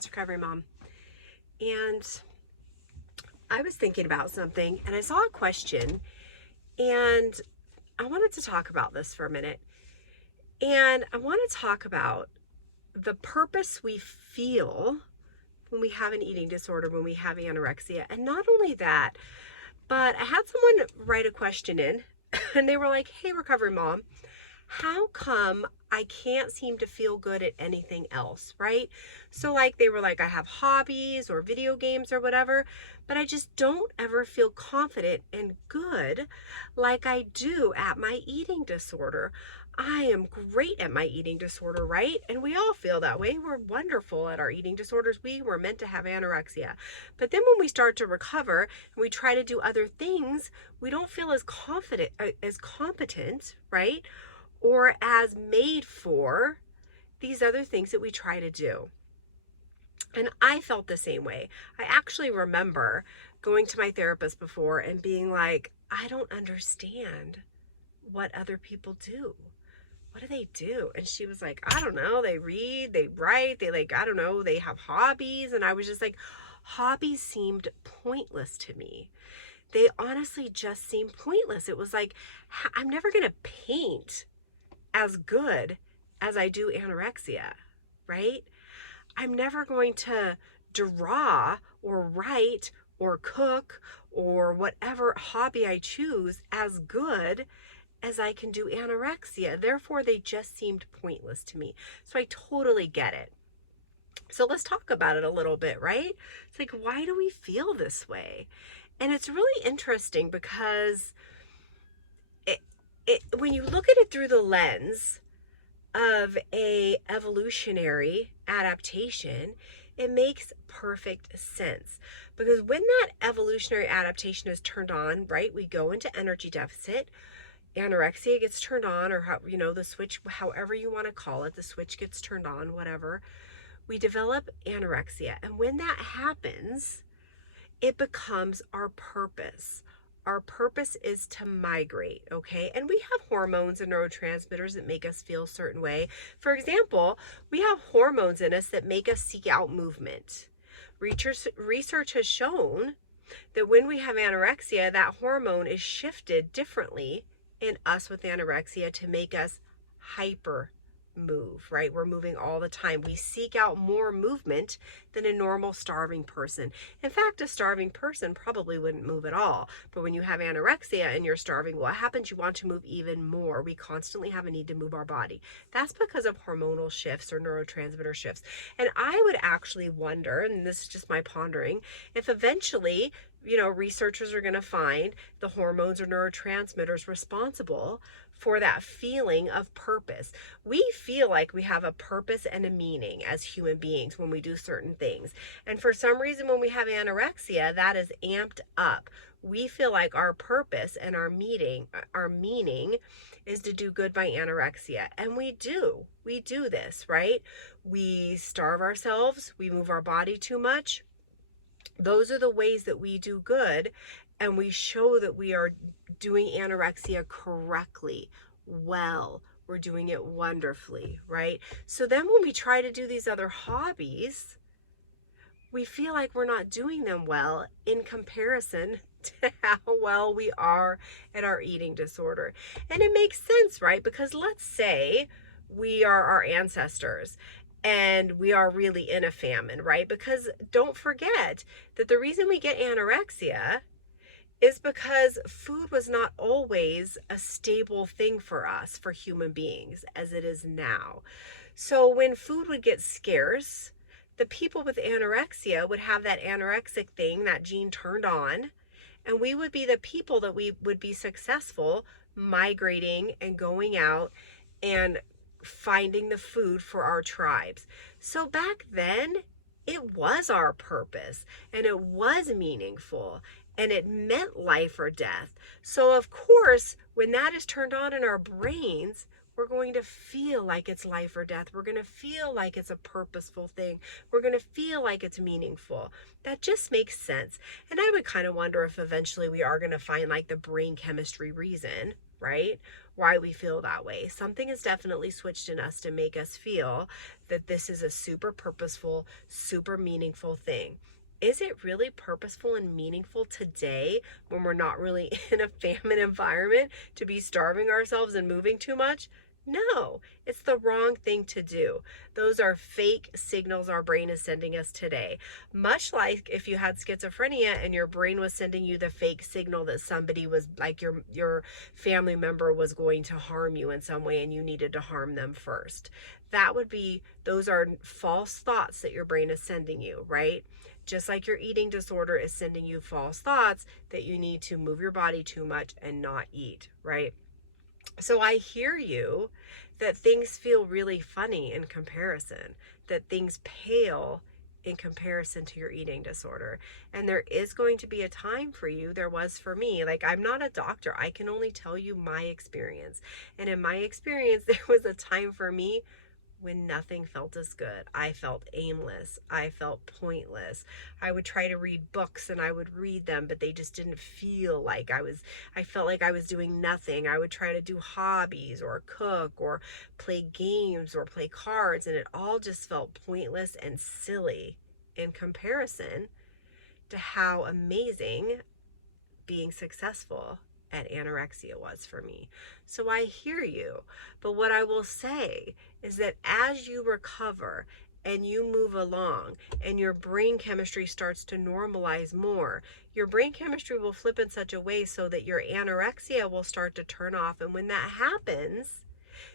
It's Recovery Mom. And I was thinking about something and I saw a question and I wanted to talk about this for a minute. And I want to talk about the purpose we feel when we have an eating disorder, when we have anorexia. And not only that, but I had someone write a question in and they were like, "Hey, Recovery Mom, how come I can't seem to feel good at anything else?" Right? So like they were like, "I have hobbies or video games or whatever, but I just don't ever feel confident and good like I do at my eating disorder. I am great at my eating disorder, right?" And we all feel that way. We're wonderful at our eating disorders. We were meant to have anorexia. But then when we start to recover and we try to do other things, we don't feel as confident, as competent, right? Or as made for these other things that we try to do. And I felt the same way. I actually remember going to my therapist before and being like, "I don't understand what other people do. What do they do?" And she was like, "I don't know. They read, they write, I don't know, they have hobbies." And I was just like, hobbies seemed pointless to me. They honestly just seemed pointless. It was like, I'm never going to paint as good as I do anorexia, right? I'm never going to draw or write or cook or whatever hobby I choose as good as I can do anorexia. Therefore, they just seemed pointless to me. So I totally get it. So let's talk about it a little bit, right? It's like, why do we feel this way? And it's really interesting because when you look at it through the lens of a evolutionary adaptation, it makes perfect sense. Because when that evolutionary adaptation is turned on, right, we go into energy deficit, anorexia gets turned on, or the switch, however you want to call it, the switch gets turned on, whatever. We develop anorexia. And when that happens, it becomes our purpose. Our purpose is to migrate, okay? And we have hormones and neurotransmitters that make us feel a certain way. For example, we have hormones in us that make us seek out movement. Research has shown that when we have anorexia, that hormone is shifted differently in us with anorexia to make us hyper move, right? We're moving all the time. We seek out more movement than a normal starving person. In fact, a starving person probably wouldn't move at all. But when you have anorexia and you're starving, what happens? You want to move even more. We constantly have a need to move our body. That's because of hormonal shifts or neurotransmitter shifts. And I would actually wonder, and this is just my pondering, if eventually researchers are going to find the hormones or neurotransmitters responsible for that feeling of purpose. We feel like we have a purpose and a meaning as human beings when we do certain things. And for some reason, when we have anorexia, that is amped up. We feel like our purpose and our meaning is to do good by anorexia. And we do this, right? We starve ourselves, we move our body too much. Those are the ways that we do good, and we show that we are doing anorexia correctly, well. We're doing it wonderfully, right? So then when we try to do these other hobbies, we feel like we're not doing them well in comparison to how well we are at our eating disorder. And it makes sense, right? Because let's say we are our ancestors and we are really in a famine, right? Because don't forget that the reason we get anorexia is because food was not always a stable thing for us, for human beings, as it is now. So when food would get scarce, the people with anorexia would have that anorexic thing, that gene turned on, and we would be the people that we would be successful migrating and going out and finding the food for our tribes. So back then, it was our purpose and it was meaningful and it meant life or death. So of course, when that is turned on in our brains, we're going to feel like it's life or death. We're going to feel like it's a purposeful thing. We're going to feel like it's meaningful. That just makes sense. And I would kind of wonder if eventually we are going to find like the brain chemistry reason right? Why we feel that way. Something has definitely switched in us to make us feel that this is a super purposeful, super meaningful thing. Is it really purposeful and meaningful today when we're not really in a famine environment to be starving ourselves and moving too much? No, it's the wrong thing to do. Those are fake signals our brain is sending us today. Much like if you had schizophrenia and your brain was sending you the fake signal that somebody was like your family member was going to harm you in some way and you needed to harm them first. Those are false thoughts that your brain is sending you, right? Just like your eating disorder is sending you false thoughts that you need to move your body too much and not eat, right? So I hear you that things feel really funny in comparison, that things pale in comparison to your eating disorder. And there is going to be a time for you, there was for me. Like, I'm not a doctor, I can only tell you my experience. And in my experience, there was a time for me when nothing felt as good. I felt aimless. I felt pointless. I would try to read books and I would read them, but they just didn't feel like I felt like I was doing nothing. I would try to do hobbies or cook or play games or play cards, and it all just felt pointless and silly in comparison to how amazing being successful at anorexia was for me. So I hear you, but what I will say is that as you recover and you move along and your brain chemistry starts to normalize more, your brain chemistry will flip in such a way so that your anorexia will start to turn off. And when that happens,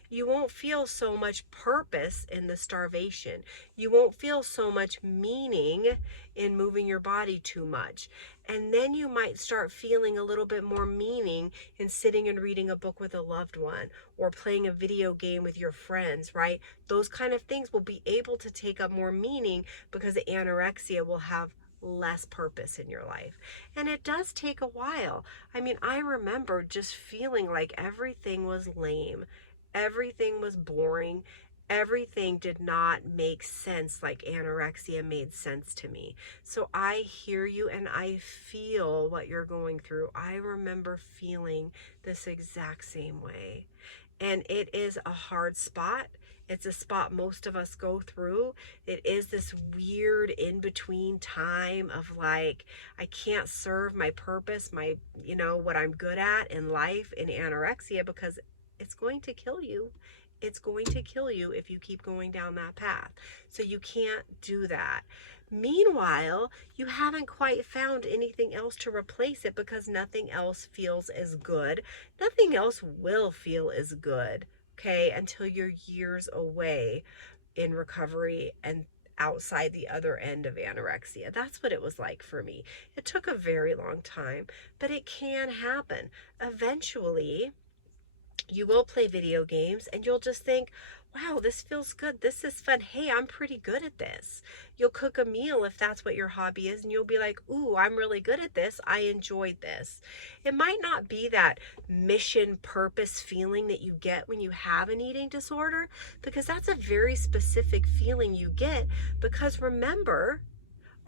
you won't feel so much purpose in the starvation. You won't feel so much meaning in moving your body too much. And then you might start feeling a little bit more meaning in sitting and reading a book with a loved one or playing a video game with your friends, right? Those kind of things will be able to take up more meaning because the anorexia will have less purpose in your life. And it does take a while. I mean, I remember just feeling like everything was lame. Everything was boring. Everything did not make sense like anorexia made sense to me. So I hear you and I feel what you're going through. I remember feeling this exact same way. And it is a hard spot. It's a spot most of us go through. It is this weird in-between time of like, I can't serve my purpose, what I'm good at in life in anorexia because it's going to kill you. It's going to kill you if you keep going down that path. So you can't do that. Meanwhile, you haven't quite found anything else to replace it because nothing else feels as good. Nothing else will feel as good, okay, until you're years away in recovery and outside the other end of anorexia. That's what it was like for me. It took a very long time, but it can happen. Eventually, you will play video games and you'll just think, wow, this feels good. This is fun. Hey, I'm pretty good at this. You'll cook a meal if that's what your hobby is, and you'll be like, ooh, I'm really good at this. I enjoyed this. It might not be that mission purpose feeling that you get when you have an eating disorder, because that's a very specific feeling you get. Because remember,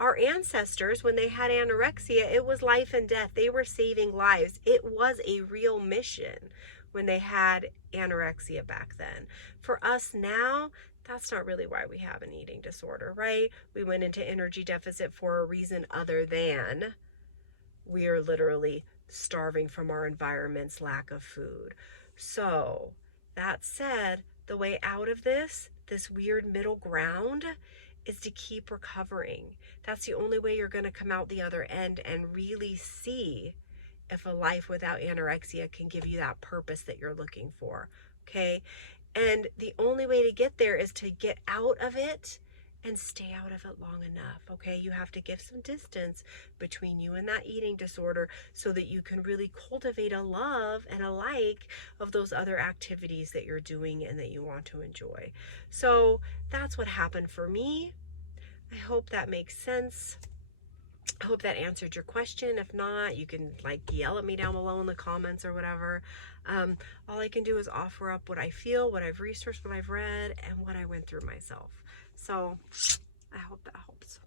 our ancestors, when they had anorexia, it was life and death. They were saving lives. It was a real mission when they had anorexia back then. For us now, that's not really why we have an eating disorder, right? We went into energy deficit for a reason other than we are literally starving from our environment's lack of food. So, that said, the way out of this weird middle ground, is to keep recovering. That's the only way you're going to come out the other end and really see if a life without anorexia can give you that purpose that you're looking for, okay? And the only way to get there is to get out of it and stay out of it long enough, okay? You have to give some distance between you and that eating disorder so that you can really cultivate a love and a like of those other activities that you're doing and that you want to enjoy. So that's what happened for me. I hope that makes sense. I hope that answered your question. If not, you can yell at me down below in the comments or whatever. All I can do is offer up what I feel, what I've researched, what I've read, and what I went through myself. So I hope that helps.